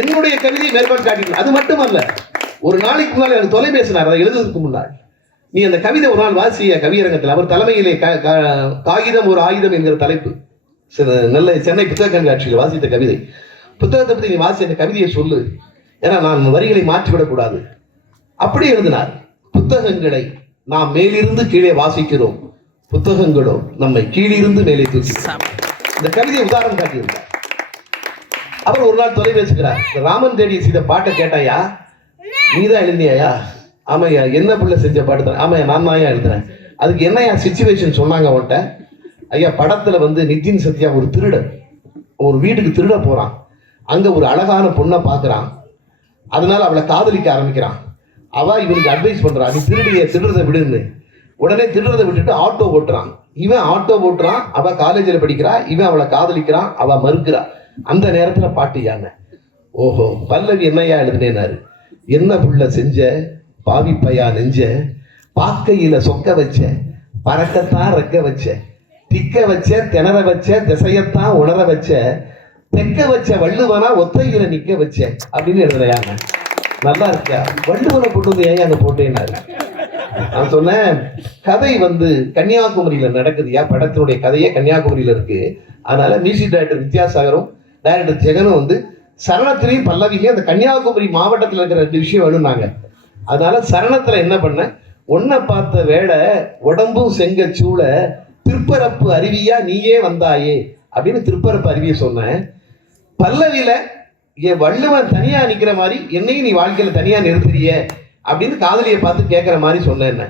என்னுடைய கவிதையை மேற்கோள் காட்டியிருந்தார். அது மட்டுமல்ல, ஒரு நாளைக்கு முன்னால் எனக்கு தொலைபேசினார். அதை எழுதுவதற்கு முன்னால் நீ அந்த கவிதை ஒரு நாள் வாசிய கவியரங்கத்தில். அவர் தலைமையிலே காகிதம் ஒரு ஆயுதம் என்கிற தலைப்பு நெல்லை சென்னை புத்தக கண்காட்சியில் வாசித்த கவிதை. புத்தகத்தை பற்றி நீ வாசி, அந்த கவிதையை சொல்லு, ஏன்னா நான் வரிகளை மாற்றிவிடக்கூடாது. அப்படி எழுதினார். புத்தகங்களை நாம் மேலிருந்து கீழே வாசிக்கிறோம், புத்தகங்களோ நம்மை கீழிருந்து மேலே தூக்கி. இந்த கவிதையை உதாரணம் காட்டியிருந்தார். அவர் ஒரு நாள் தொலைபேசுகிறார். ராமன் தேடி செய்த பாட்டை கேட்டாயா, நீதான் எழுதினியா? ஆமையா. என்ன பிள்ளை செஞ்ச பாட்டு தான்? ஆமையா, நான் தான் எழுதுறேன். அதுக்கு என்னையா சிச்சுவேஷன் சொன்னாங்க அவன்கிட்ட? ஐயா, படத்துல நிதின் சத்யா ஒரு திருடன் ஒரு வீட்டுக்கு திருட போறான். அங்க ஒரு அழகான பொண்ணை பார்க்கறான். அதனால அவளை காதலிக்க ஆரம்பிக்கிறான். அவ இவனுக்கு அட்வைஸ் பண்றான், நீ திருடுறதை விடுன்னு. உடனே திருடுறதை விட்டுட்டு ஆட்டோ ஓட்டுறான். இவன் ஆட்டோ ஓட்டுறான், அவ காலேஜில் படிக்கிறா. இவன் அவளை காதலிக்கிறான், அவ மறுக்கிறா. அந்த நேரத்துல பாட்டு யானை. ஓஹோ, பல்லவி என்னையா எழுதுனேனாரு. என்ன புள்ள செஞ்ச பாவிப்பையா நெஞ்ச, பாக்கையில சொக்க வச்ச, பறக்கத்தான் ரெக்க வச்ச, திக்க வச்ச, திணற வச்ச, திசையத்தான் உணர வச்ச, தெக்க வச்ச வள்ளுவனா ஒத்தையில நிக்க வச்ச அப்படின்னு எழுதுறையாங்க. நல்லா இருக்கியா? வள்ளுவனை கொண்டு வந்து ஏன் அங்க போட்டேன்னாரு. நான் சொன்னேன், கதை கன்னியாகுமரியில நடக்குதுயா. படத்தினுடைய கதையே கன்னியாகுமரியில இருக்கு. அதனால மியூசிக் டைரக்டர் வித்யாசாகரும் டைரக்டர் ஜெகனும் சரணத்திலையும் பல்லவியும் அந்த கன்னியாகுமரி மாவட்டத்தில் இருக்கிற 2 விஷயம் வேணும்னாங்க. அதனால சரணத்துல என்ன பண்ண, ஒன்ன பார்த்த வேலை உடம்பும் செங்க சூழ, திருப்பரப்பு அருவியா நீயே வந்தாயே அப்படின்னு திருப்பரப்பு அருவியை சொன்னேன். பல்லவியில என் வள்ளுவன் தனியா நிக்கிற மாதிரி என்னையும் நீ வாழ்க்கையில தனியா நிறுத்துறிய அப்படின்னு காதலியை பார்த்து கேட்கிற மாதிரி சொன்னேன்.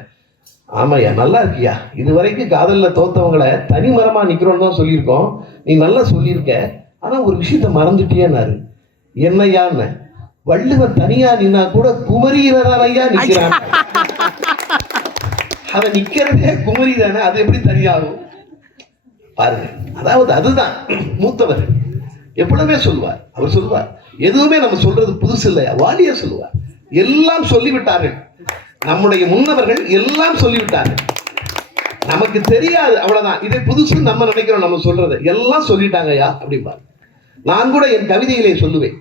ஆமாய்யா, நல்லா இருக்கியா. இது வரைக்கும் காதலில் தோத்தவங்களை தனி மரமா நிக்கிறோன்னு தான் சொல்லியிருக்கோம். நீ நல்லா சொல்லியிருக்க, ஆனா ஒரு விஷயத்த மறந்துட்டியேன்னாரு. என்னையான்னு, வள்ளுவன் தனியா நின்னா கூட குமரியினரையா நிக்கிறான். அவன் நிக்கிறதே குமரி தானே, அது எப்படி தனியாகும் பாருங்க. அதாவது அதுதான் மூத்தவர் எப்பொழுதுமே சொல்வார். அவர் சொல்வார், எதுவுமே நம்ம சொல்றது புதுசு இல்லையா. வாலியா சொல்லுவார், எல்லாம் சொல்லிவிட்டார்கள், நம்முடைய முன்னவர்கள் எல்லாம் சொல்லிவிட்டார்கள், நமக்கு தெரியாது அவ்வளவுதான். இதை புதுசு நம்ம நினைக்கிறோம். நம்ம சொல்றது எல்லாம் சொல்லிட்டாங்கய்யா அப்படிம்பார். நான் கூட என் கவிதையிலே சொல்லுவேன்,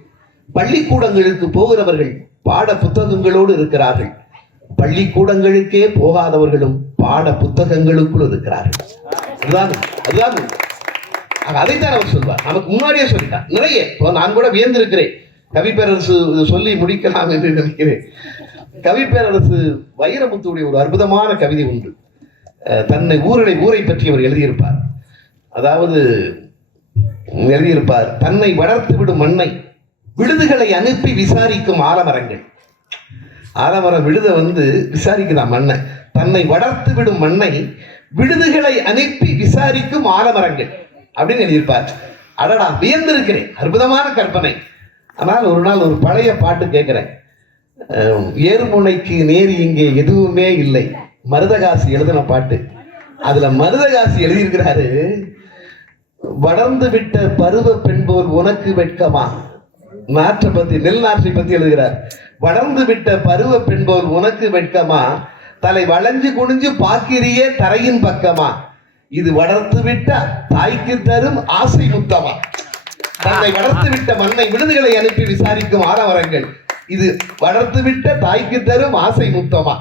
பள்ளிக்கூடங்களுக்கு போகிறவர்கள் பாட புத்தகங்களோடு இருக்கிறார்கள், பள்ளிக்கூடங்களுக்கே போகாதவர்களும் பாட புத்தகங்களுக்குள் இருக்கிறார்கள். அதுதான் அதைத்தான் அவர் சொல்வார். நமக்கு முன்னாடியே சொல்லிட்டார் நிறைய. நான் கூட வியந்திருக்கிறேன். கவிப்பேரரசு சொல்லி முடிக்கலாம் என்று நினைக்கிறேன். கவிப்பேரரசு வைரமுத்துடைய ஒரு அற்புதமான கவிதை உண்டு. தன்னை ஊரை பற்றி அவர் எழுதியிருப்பார். அதாவது எழுதியிருப்பார், தன்னை வளர்த்து விடும் மண்ணை விடுதுகளை அனுப்பி விசாரிக்கும் ஆலமரங்கள். ஆலமரம் விடுத விசாரிக்கிறான் மண்ணை. தன்னை வளர்த்து விடும் மண்ணை விடுதுகளை அனுப்பி விசாரிக்கும் ஆலமரங்கள் அப்படின்னு எழுதியிருப்பார். அடடா, வியந்திருக்கிறேன். அற்புதமான கற்பனை. ஆனால் ஒரு நாள் ஒரு பழைய பாட்டு கேட்கிறேன். ஏறுமுனைக்கு நேரி இங்கே எதுவுமே இல்லை, மருதகாசி எழுதின பாட்டு. அதுல மருதகாசி எழுதியிருக்கிறாரு, வளர்ந்து விட்ட பருவ பெண் போல் உனக்கு வெட்கமா. நாற்றை பத்தி, நெல் நாற்றை பத்தி எழுதுகிறார். வளர்ந்து விட்ட பருவ பெண் போல் உனக்கு வெட்கமா, தலை வளைஞ்சு குனிஞ்சு பாக்கிரியே தரையின் பக்கமா, இது வளர்த்து விட்ட தாய்க்கு தரும் ஆசை முத்தமா. தன்னை வளர்த்து விட்ட மண்ணை விடுதுகளை அனுப்பி விசாரிக்கும் ஆரவரங்கள், இது வளர்த்து விட்ட தாய்க்கு தரும் ஆசை முத்தமா.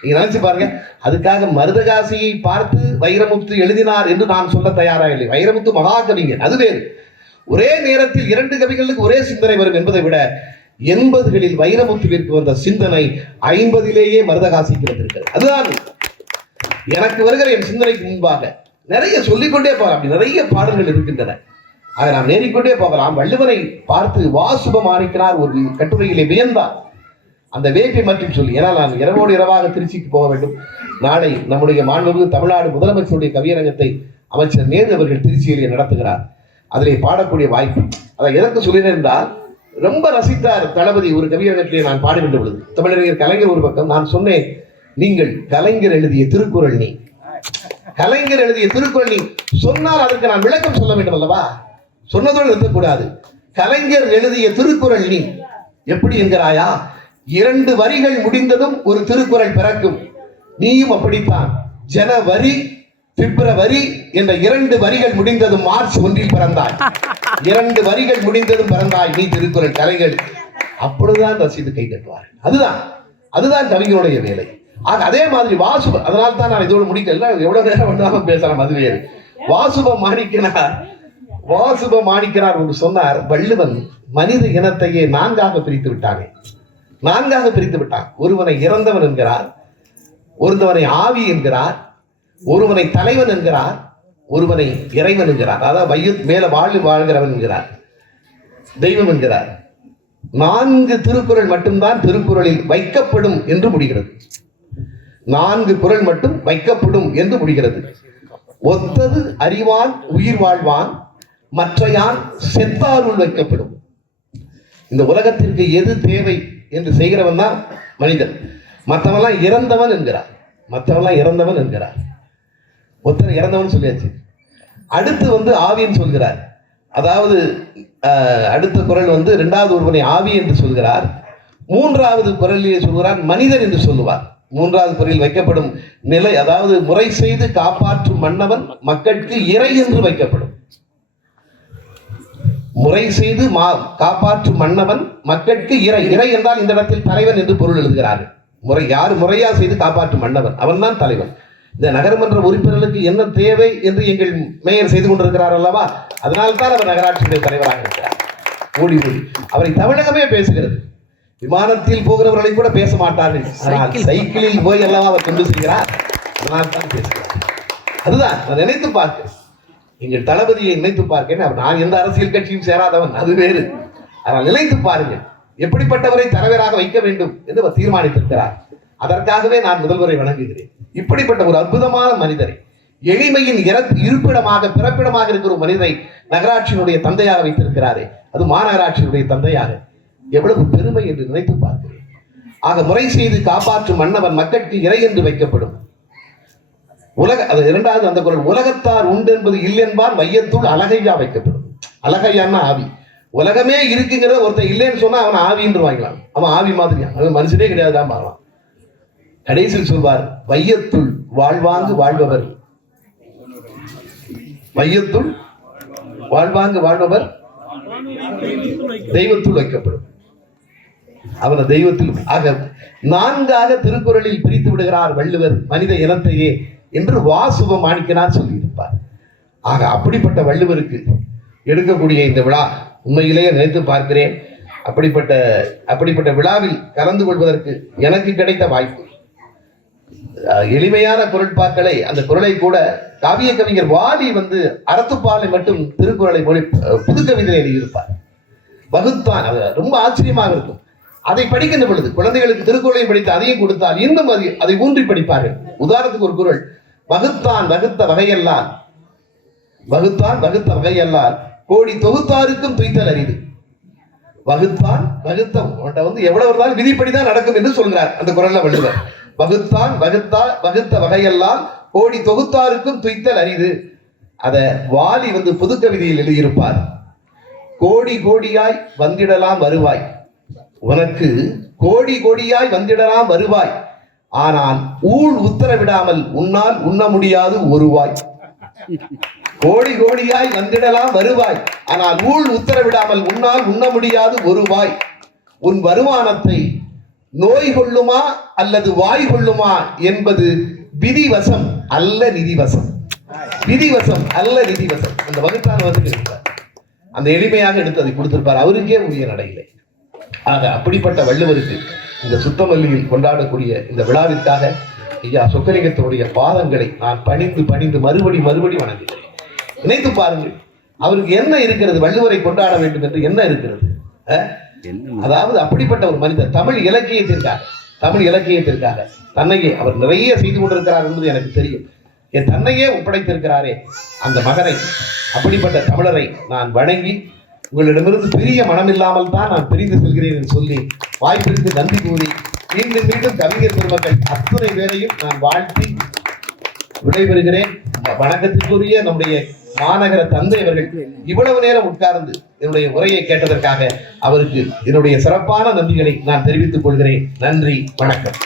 நீங்க நினைச்சு பாருங்க. அதுக்காக மருதகாசியை பார்த்து வைரமுத்து எழுதினார் என்று நான் சொல்ல தயாராக இல்லை. வைரமுத்து மகா கவிஞர், அது வேறு. ஒரே நேரத்தில் 2 கவிகளுக்கு ஒரே சிந்தனை வரும் என்பதை விட 80களில் வைரமுத்துவிற்கு வந்த சிந்தனை 50லேயே மருதகாசிக்கு வந்திருக்கிறது. அதுதான் எனக்கு வருகிற என் சிந்தனைக்கு முன்பாக நிறைய சொல்லிக்கொண்டே போகலாம். அப்படி நிறைய பாடல்கள் இருக்கின்றன. அதை நாம் நேரிக்கொண்டே போகலாம். வள்ளுவரை பார்த்து வாசுபமானிக்கிறார் ஒரு கட்டுரையிலே வியந்தார். அந்த வேப்பை மற்றும் சொல்லி, ஏன்னா நான் இரவோடு இரவாக திருச்சிக்கு போக வேண்டும். நாளை நம்முடைய மாண்புமிகு தமிழ்நாடு முதலமைச்சருடைய கவியரங்கத்தை அமைச்சர் நேரு அவர்கள் திருச்சியிலே நடத்துகிறார். அதிலே பாடக்கூடிய வாய்ப்பு அதை எதற்கு சொல்லினேன் என்றால், ரொம்ப ரசித்தார் தளபதி ஒரு கவியரங்கத்திலே நான் பாடுகின்ற பொழுது. தமிழறிஞர் கலைஞர் ஒரு பக்கம், நான் சொன்னேன், நீங்கள் கலைஞர் எழுதிய திருக்குறள் நீ, கலைஞர் எழுதிய திருக்குறள் நீ சொன்னால் அதற்கு நான் விளக்கம் சொல்ல வேண்டும் அல்லவா, சொன்னதோடு நிறுத்தக்கூடாது. கலைஞர் எழுதிய திருக்குறள் நீ எப்படி என்கிறாயா, 2 வரிகள் முடிந்ததும் ஒரு திருக்குறள் பிறக்கும், நீயும் அப்படித்தான். ஜனவரி பிப்ரவரி என்ற 2 வரிகள் முடிந்ததும் மார்ச் 1 பிறந்தாய், 2 வரிகள் முடிந்ததும் பிறந்தாய் நீ திருக்குறள் கலைஞர். அப்பொழுதுதான் ரசித்து கை தட்டுவார். அதுதான் கவிஞருடைய வேலை. ஆக அதே மாதிரி வாசுப, அதனால தான் நான் இதோடு முடிக்கல, எவ்வளவு நேரம் வந்தாலும் பேசலாம், அது வேறு. வாசுப மாணிக்கனார் ஒன்று சொன்னார், வள்ளுவன் மனித இனத்தையே 4ஆக பிரித்து விட்டானே, 4ஆக பிரித்து விட்டான். ஒருவனை இறந்தவன் என்கிறார், ஒருவனை ஆவி என்கிறார், ஒருவனை தலைவன் என்கிறார், ஒருவனை இறைவன் என்கிறார். அதாவது மேல வாழ்கிறவன் என்கிறார், தெய்வம் என்கிறார். 4 திருக்குறள் மட்டும்தான் திருக்குறளில் வைக்கப்படும் என்று முடிகிறது. 4 குறள் மட்டும் வைக்கப்படும் என்று முடிகிறது. ஒத்தது அறிவான் உயிர் வாழ்வான், மற்றையான் செத்தாருள் வைக்கப்படும். இந்த உலகத்திற்கு எது தேவை என்று செய்கிறவன் தான் மனிதன். மற்றவெல்லாம் இறந்தவன் என்கிறார். ஒருத்தர் இறந்தவன் சொல்லியாச்சு. அடுத்து ஆவின்னு சொல்கிறார். அதாவது அடுத்த குறள் 2வது ஒருவனை ஆவி என்று சொல்கிறார். 3வது குறளிலே சொல்கிறார் மனிதன் என்று சொல்லுவார். 3வது குறளில் வைக்கப்படும் நிலை, அதாவது முறை செய்து காப்பாற்றும் மன்னவன் மக்களுக்கு இறை என்று வைக்கப்படும். முறை செய்து காப்பாற்றும் மன்னவன் மக்களுக்கு இறை. இறை என்றால் இந்த இடத்தில் தலைவன் என்று பொருள் எழுதுகிறார்கள். யார் முறையா செய்து காப்பாற்றும் மன்னவன், அவன் தான் தலைவன். இந்த நகரமன்ற உறுப்பினர்களுக்கு என்ன தேவை என்று எங்கள் மேயர் செய்து கொண்டிருக்கிறார் அல்லவா, அதனால்தான் அவர் நகராட்சியுடைய தலைவராக இருக்கிறார். ஓடி அவரை தமிழகமே பேசுகிறது. விமானத்தில் போகிறவர்களை கூட பேச மாட்டார்கள், ஆனால் சைக்கிளில் போய் அல்லவா அவர் கொண்டு செய்கிறார், அதனால் தான் பேசுகிறார். அதுதான் நான் நினைத்து பார்க்கிறேன், எங்கள் தளபதியை நினைத்து பார்க்கிறேன். நான் எந்த அரசியல் கட்சியும் சேராதவன், அது வேறு. ஆனால் நினைத்து பாருங்கள், எப்படிப்பட்டவரை தலைவராக வைக்க வேண்டும் என்று அவர் தீர்மானித்திருக்கிறார். அதற்காகவே நான் முதல்வரை வணங்குகிறேன். இப்படிப்பட்ட ஒரு அற்புதமான மனிதரை, எளிமையின் இருப்பிடமாக பிறப்பிடமாக இருக்கிற ஒரு மனிதரை நகராட்சியினுடைய தந்தையாக வைத்திருக்கிறாரே, அது மாநகராட்சியினுடைய தந்தையாக, எவ்வளவு பெருமை என்று நினைத்து பார்க்கிறேன். ஆக முறை செய்து காப்பாற்றும் மன்னவன் மக்களுக்கு இறை என்று வைக்கப்படும். அது 2வது அந்த குறள், உலகத்தார் உண்டு என்பது இல்லென்பார் மையத்துள் அழகையா வைக்கப்படும். அழகையான்னா ஆவி. உலகமே இருக்குங்கிறத ஒருத்தன் இல்லைன்னு சொன்னா அவன் ஆவின்னு வாங்கலாம், அவன் ஆவி மாதிரியா, அவன் மனுஷனே கிடையாதுதான் பார்க்கலாம். கடைசியில் சொல்வார், வையத்துள் வாழ்வாங்கு வாழ்பவர், வையத்துள் வாழ்வாங்கு வாழ்பவர் தெய்வத்துள் வைக்கப்படும். அவனை தெய்வத்தில். ஆக 4ஆக திருக்குறளில் பிரித்து விடுகிறார் வள்ளுவர் மனித இனத்தையே என்று வாசுப மாணிக்கனார் சொல்லியிருப்பார். ஆக அப்படிப்பட்ட வள்ளுவருக்கு எடுக்கக்கூடிய இந்த விழா உண்மையிலேயே நினைத்து பார்க்கிறேன். அப்படிப்பட்ட விழாவில் கலந்து கொள்வதற்கு எனக்கு கிடைத்த வாய்ப்பு. எளிமையான குரட்பாக்களை, அந்த குரலை கூட காவிய கவிஞர் வாலி அறத்துப்பாலை மட்டும் திருக்குறளை புது கவிதையை எழுதியிருப்பார், வகுத்தான். ரொம்ப ஆச்சரியமாக இருக்கும். அதை படிக்கின்ற பொழுது குழந்தைகளுக்கு திருக்குறளையும் படித்து அதையும் கொடுத்தால் இன்னும் அதை ஊன்றி படிப்பார்கள். உதாரணத்துக்கு ஒரு குறள், வகுத்தான் வகுத்த வகையெல்லாம், வகுத்தான் வகுத்த வகையெல்லாம் கோடி தொகுத்தாருக்கும் துய்த்தல் அரிது. வகுத்தான் வகுத்த எவ்வளவு இருந்தாலும் விதிப்படிதான் நடக்கும் என்று சொல்கிறார் அந்த குறள்ல வள்ளுவர். வகுத்தான் வகுத்த வகையெல்லாம் கோடி தொகுத்தாருக்கும் துய்த்தல் அரிது. அத வாலி புது கவிதையில் எழுதியிருப்பார். கோடி கோடியாய் வந்திடலாம் வருவாய், உனக்கு கோடி கோடியாய் வந்திடலாம் வருவாய், ஆனால் ஊழ் உத்தரவிடாமல் உன்னால் உண்ண முடியாது ஒருவாய். கோடி கோடியாய் வந்திடலாம் வருவாய், ஆனால் ஊழ் உத்தரவிடாமல் உன்னால் உண்ண முடியாது ஒருவாய். உன் வருமானத்தை நோய் கொள்ளுமா அல்லது வாய் கொள்ளுமா என்பது விதிவசம் அல்ல நிதிவசம். விதிவசம் அல்ல நிதிவசம். அந்த வகுத்தான் அந்த எளிமையாக எடுத்து அதை கொடுத்திருப்பார். அவருக்கே உரிய நடையில்லை. ஆக அப்படிப்பட்ட வள்ளுவருக்கு இந்த சுத்தமல்லியில் கொண்டாடக்கூடிய இந்த விழாவிற்காக ஐயா சொக்கலிங்கத்தினுடைய பாதங்களை நான் பணிந்து மறுபடி வணங்குகிறேன். நினைத்து பாருங்கள், அவருக்கு என்ன இருக்கிறது, வள்ளுவரை கொண்டாட வேண்டும் என்று என்ன இருக்கிறது? அதாவது அப்படிப்பட்ட ஒரு மனிதர் தமிழ் இலக்கியத்திற்காக தன்னையே அவர் நிறைய செய்து கொண்டிருக்கிறார் என்பது எனக்கு தெரியும். என் தன்னையே ஒப்படைத்திருக்கிறாரே அந்த மகனை, அப்படிப்பட்ட தமிழரை நான் வணங்கி உங்களிடமிருந்து பிரிய மனமில்லாமல் தான் நான் பிரிந்து செல்கிறேன் என்று சொல்லி வாய்ப்பிற்கு நன்றி கூறி மீண்டும் மீண்டும் கவிஞர் பெருமக்கள் அத்துணை பேரையும் நான் வாழ்த்தி விடைபெறுகிறேன். வணக்கத்திற்குரிய நம்முடைய மாநகர தந்தை அவர்கள் இவ்வளவு நேரம் உட்கார்ந்து என்னுடைய உரையை கேட்டதற்காக அவருக்கு என்னுடைய சிறப்பான நன்றிகளை நான் தெரிவித்துக் கொள்கிறேன். நன்றி, வணக்கம்.